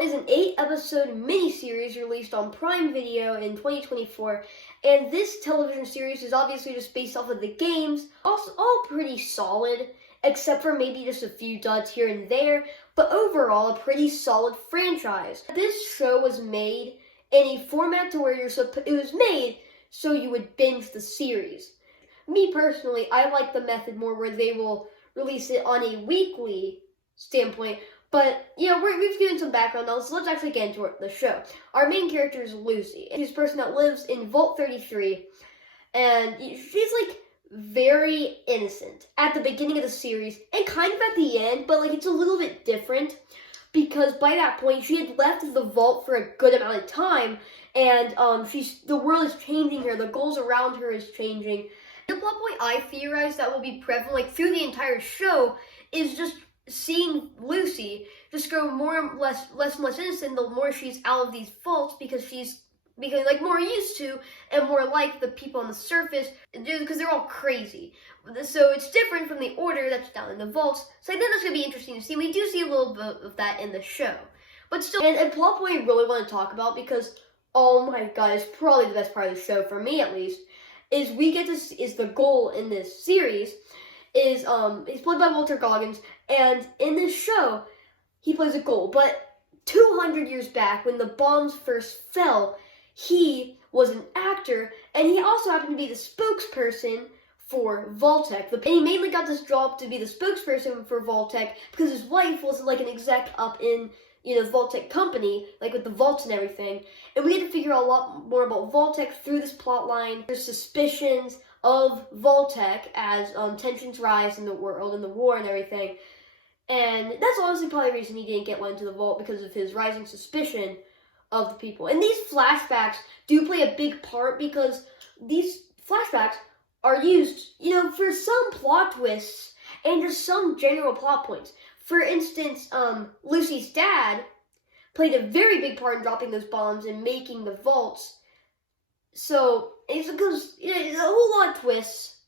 Vault is an 8-episode miniseries released on Prime Video in 2024, and this television series is obviously just based off of the games, also all pretty solid, except for maybe just a few duds here and there, but overall a pretty solid franchise. This show was made in a format to where it was made so you would binge the series. Me personally, I like the method more where they will release it on a weekly standpoint. But, we've given some background now, so let's actually get into the show. Our main character is Lucy. She's a person that lives in Vault 33, and she's, very innocent at the beginning of the series, and kind of at the end, but, it's a little bit different, because by that point, she had left the Vault for a good amount of time, and the world is changing her, the goals around her is changing. The plot point I theorize that will be prevalent, through the entire show, is just seeing Lucy just grow less and less innocent the more she's out of these vaults, because she's becoming more used to and more like the people on the surface, because they're all crazy. So it's different from the order that's down in the vaults. So I think that's gonna be interesting to see. We do see a little bit of that in the show, but still, and a plot point I really want to talk about, because oh my god, it's probably the best part of the show for me at least, is the goal in this series. He's played by Walton Goggins, and in this show, he plays a Ghoul. But 200 years back, when the bombs first fell, he was an actor, and he also happened to be the spokesperson for Vault-Tec. And he mainly got this job to be the spokesperson for Vault-Tec because his wife was an exec up in Vault-Tec company, with the vaults and everything. And we had to figure out a lot more about Vault-Tec through this plot line. There's suspicions of Vault-Tec as tensions rise in the world and the war and everything. And that's honestly probably the reason he didn't get let into the vault, because of his rising suspicion of the people. And these flashbacks do play a big part, because these flashbacks are used, for some plot twists and just some general plot points. For instance, Lucy's dad played a very big part in dropping those bombs and making the vaults. So it's because a whole lot of twists,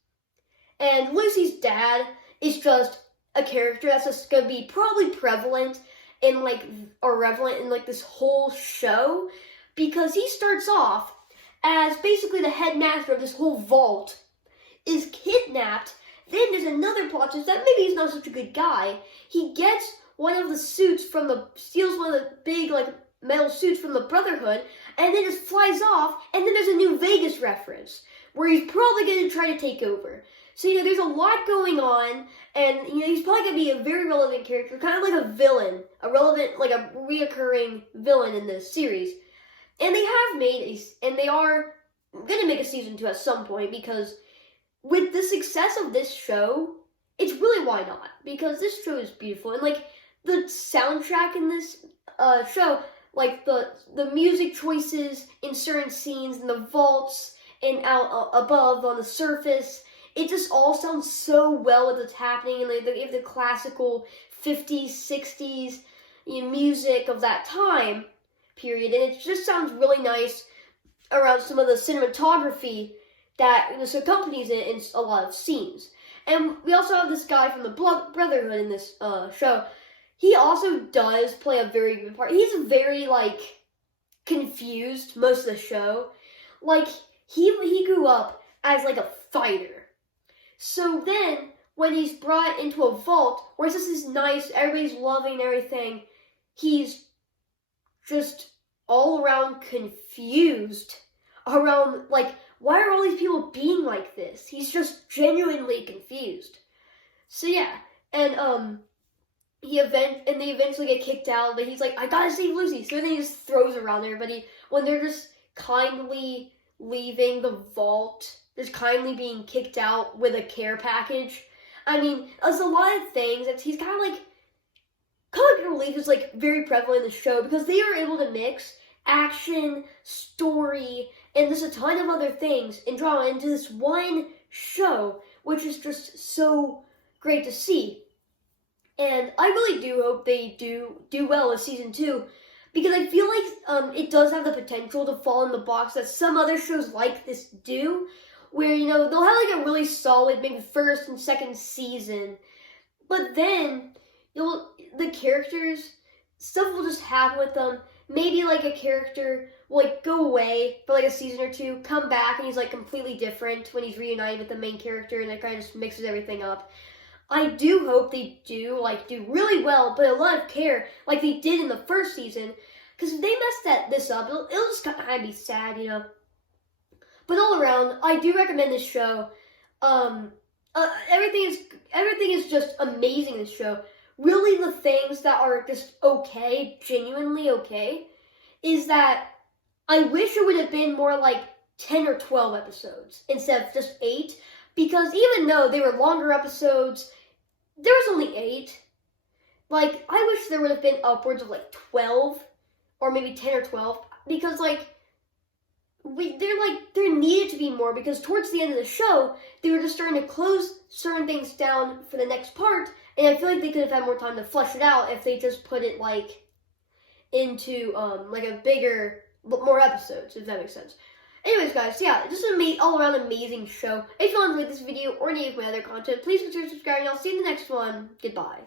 and Lucy's dad is just a character that's just gonna be probably prevalent in this whole show, because he starts off as basically the headmaster of this whole vault, is kidnapped. Then there's another plot twist that maybe he's not such a good guy. He gets steals one of the big metal suits from the Brotherhood, and then just flies off, and then there's a New Vegas reference, where he's probably going to try to take over. So, there's a lot going on, and, he's probably going to be a very relevant character, kind of like a villain, a reoccurring villain in this series. And they are going to make a season 2 at some point, because with the success of this show, it's really why not, because this show is beautiful, and, the soundtrack in this show, the music choices in certain scenes, in the vaults, and out above on the surface, it just all sounds so well with what's happening, and they have the classical 50s, 60s music of that time period, and it just sounds really nice around some of the cinematography that accompanies it in a lot of scenes. And we also have this guy from the Brotherhood in this show. He also does play a very good part. He's very, confused most of the show. He grew up as, a fighter. So then, when he's brought into a vault, where it's just this nice, everybody's loving and everything, he's just all around confused around, why are all these people being like this? He's just genuinely confused. So yeah, and they eventually get kicked out, but he's like, I gotta save Lucy. So then he just throws around everybody when they're just kindly leaving the vault, just kindly being kicked out with a care package. I mean, there's a lot of things that he's kind of comic relief is very prevalent in the show, because they are able to mix action, story, and just a ton of other things and drama into this one show, which is just so great to see. And I really do hope they do well with season 2, because I feel it does have the potential to fall in the box that some other shows like this do, where, they'll have a really solid maybe first and second season, but then the characters stuff will just happen with them. Maybe like a character will like go away for like a season or two, come back, and he's like completely different when he's reunited with the main character, and it kind of just mixes everything up. I do hope they do really well, but a lot of care, like they did in the first season, because if they mess this up, it'll just kind of be sad, you know. But all around, I do recommend this show. Everything is just amazing in this show. Really, the things that are just okay, genuinely okay, is that I wish it would have been more like 10 or 12 episodes instead of just 8, because even though they were longer episodes, there was only 8. Like, I wish there would have been upwards of like 12, or maybe 10 or 12, because like, there needed to be more, because towards the end of the show, they were just starting to close certain things down for the next part, and I feel like they could have had more time to flesh it out if they just put it like into like a bigger, more episodes, if that makes sense. Anyways, guys, yeah, just an all-around amazing show. If you want to like this video or any of my other content, please consider subscribing. I'll see you in the next one. Goodbye.